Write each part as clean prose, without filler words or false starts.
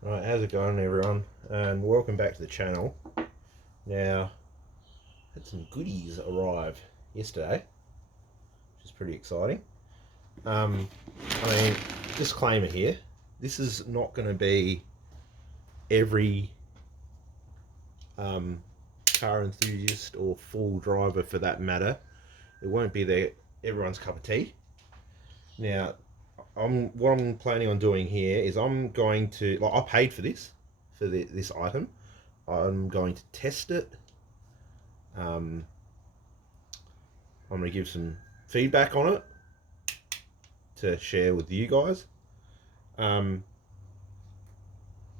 Right, how's it going, everyone? And welcome back to the channel. Now, had some goodies arrive yesterday, which is pretty exciting. Um, I mean, disclaimer here: this is not going to be every um, car enthusiast or full driver, for that matter. It won't be everyone's cup of tea. Now, what I'm planning on doing here is I'm going to I paid for this item. I'm going to test it. Um, I'm going to give some feedback on it to share with you guys. Um,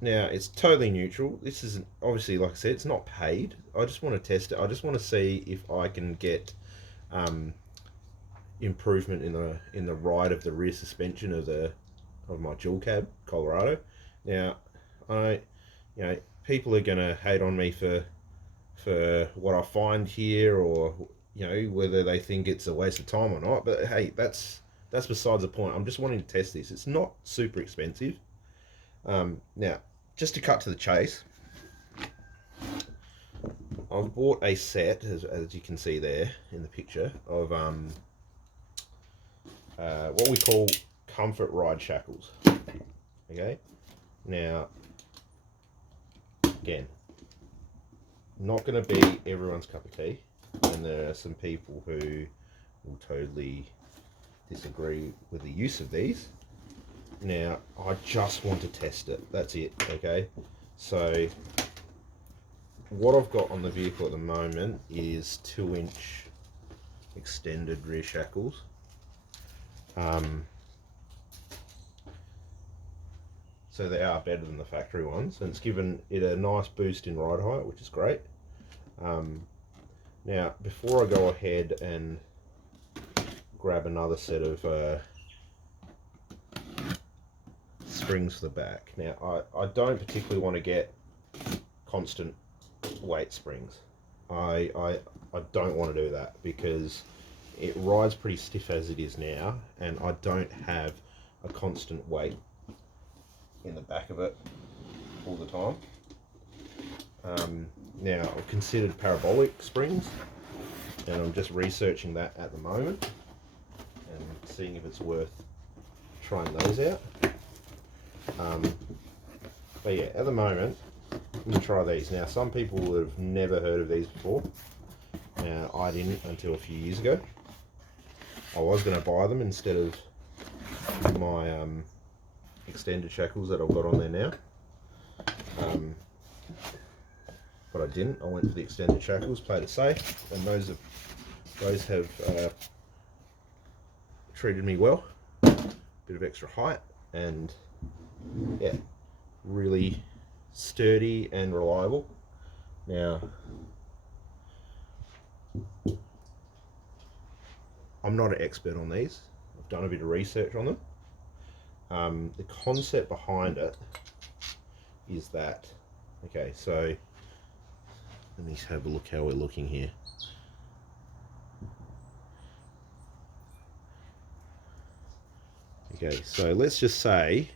Now, it's totally neutral. This isn't, obviously, like I said, it's not paid. I just want to test it. I just want to see if I can get um, improvement in the ride of the rear suspension of my dual cab Colorado. Now, I people are going to hate on me for what I find here, or whether they think it's a waste of time or not. But hey, that's besides the point. I'm just wanting to test this. It's not super expensive. Now, just to cut to the chase, I've bought a set, as you can see there in the picture, of what we call comfort ride shackles. Okay. Now, again, not going to be everyone's cup of tea, and there are some people who will totally disagree with the use of these. Now, I just want to test it. That's it, okay? So, what I've got on the vehicle at the moment is 2-inch extended rear shackles. So they are better than the factory ones, and it's given it a nice boost in ride height, which is great. Now, before I go ahead and grab another set of springs for the back. Now, I don't particularly want to get constant weight springs. I don't want to do that because it rides pretty stiff as it is now, and I don't have a constant weight in the back of it all the time. Now, I've considered parabolic springs, and I'm just researching that at the moment and seeing if it's worth trying those out. But yeah, at the moment, I'm going to try these. Now, some people have never heard of these before. Now, I didn't until a few years ago. I was going to buy them instead of my extended shackles that I've got on there now. But I didn't. I went for the extended shackles, played it safe, and those have treated me well. Bit of extra height, and yeah, really sturdy and reliable. Now, I'm not an expert on these. I've done a bit of research on them. The concept behind it is that, okay, so let me have a look how we're looking here. Okay, so let's just say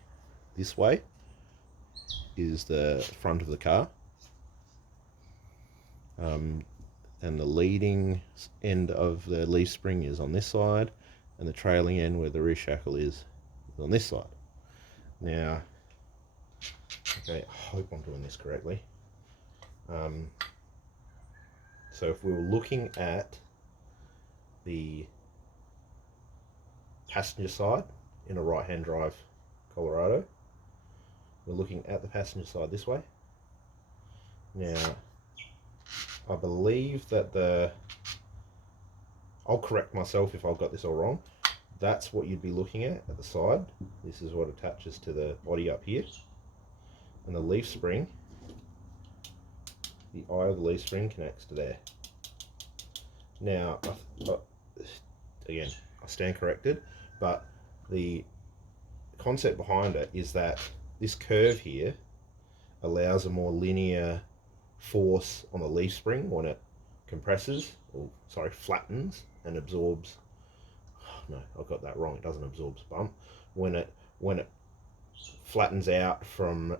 this way is the front of the car. And the leading end of the leaf spring is on this side, and the trailing end where the rear shackle is on this side. Now, okay, I hope I'm doing this correctly. So if we were looking at the passenger side in a right-hand drive Colorado, we're looking at the passenger side this way. Now, I believe that I'll correct myself if I've got this all wrong. That's what you'd be looking at the side. This is what attaches to the body up here. And the leaf spring, the eye of the leaf spring connects to there. Now, again, I stand corrected, but the concept behind it is that this curve here allows a more linear force on the leaf spring when it compresses, or sorry, flattens and absorbs. Oh, no, I've got that wrong. It doesn't absorb bump. When it flattens out from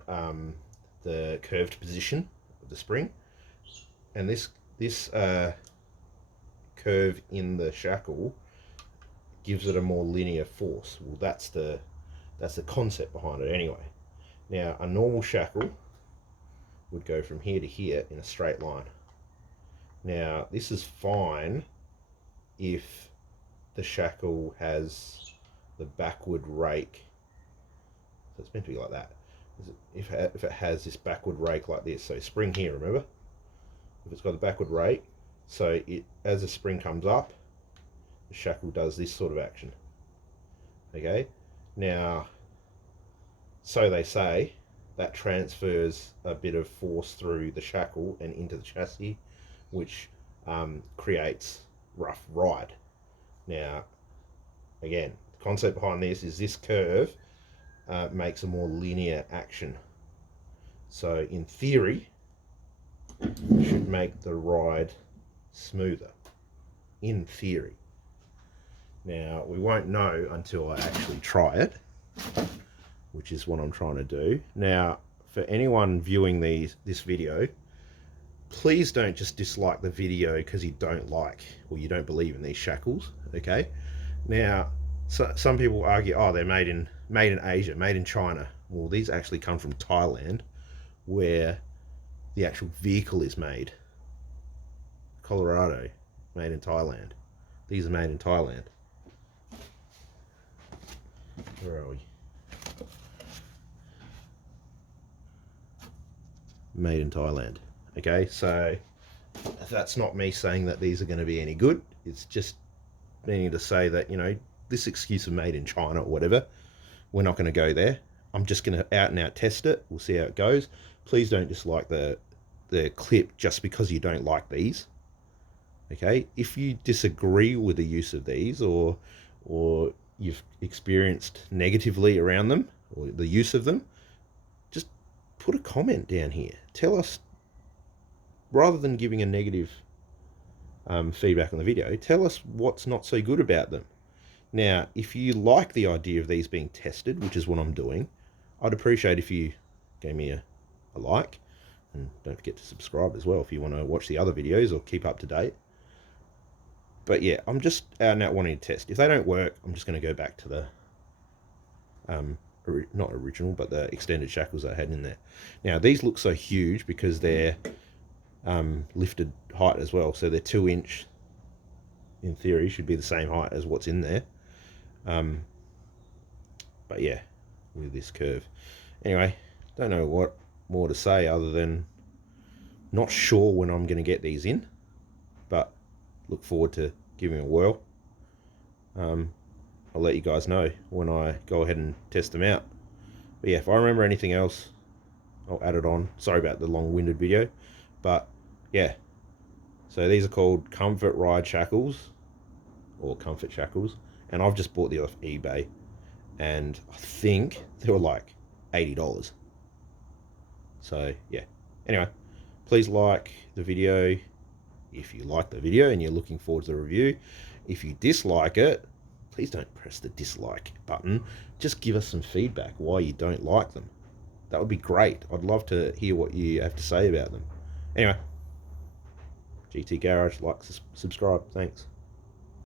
the curved position of the spring, and this curve in the shackle gives it a more linear force. Well, that's the concept behind it anyway. Now, a normal shackle would go from here to here in a straight line. Now, this is fine if the shackle has the backward rake. So it's meant to be like that. If it has this backward rake like this, so spring here, remember? If it's got the backward rake, so as the spring comes up, the shackle does this sort of action. Okay, now, so they say, that transfers a bit of force through the shackle and into the chassis, which creates rough ride. Now, again, the concept behind this is this curve makes a more linear action. So in theory, it should make the ride smoother. In theory. Now, we won't know until I actually try it, which is what I'm trying to do. Now, for anyone viewing this video, please don't just dislike the video because you don't like or you don't believe in these shackles, okay? Now, some people argue, oh, they're made in Asia, made in China. Well, these actually come from Thailand, where the actual vehicle is made. Colorado, made in Thailand. These are made in Thailand. Where are we? Made in Thailand. Okay, so that's not me saying that these are going to be any good. It's just meaning to say that, you know, this excuse of made in China or whatever, we're not going to go there. I'm just going to out and out test it. We'll see how it goes. Please don't dislike the clip just because you don't like these. Okay, if you disagree with the use of these, or you've experienced negatively around them or the use of them, just put a comment down here. Tell us, rather than giving a negative feedback on the video, tell us what's not so good about them. Now, if you like the idea of these being tested, which is what I'm doing, I'd appreciate if you gave me a like, and don't forget to subscribe as well if you want to watch the other videos or keep up to date. But yeah, I'm just out and out wanting to test. If they don't work, I'm just going to go back to the not original, but the extended shackles I had in there. Now, these look so huge because they're lifted height as well, so they're 2-inch. In theory, should be the same height as what's in there. But yeah, with this curve. Anyway, don't know what more to say other than not sure when I'm going to get these in, but look forward to giving a whirl. I'll let you guys know when I go ahead and test them out. But yeah, if I remember anything else, I'll add it on. Sorry about the long-winded video, but yeah. So these are called Comfort Ride Shackles, or Comfort Shackles, and I've just bought these off eBay, and I think they were like $80. So yeah. Anyway, please like the video if you like the video and you're looking forward to the review. If you dislike it, please don't press the dislike button. Just give us some feedback why you don't like them. That would be great. I'd love to hear what you have to say about them. Anyway, GT Garage, like, subscribe. Thanks.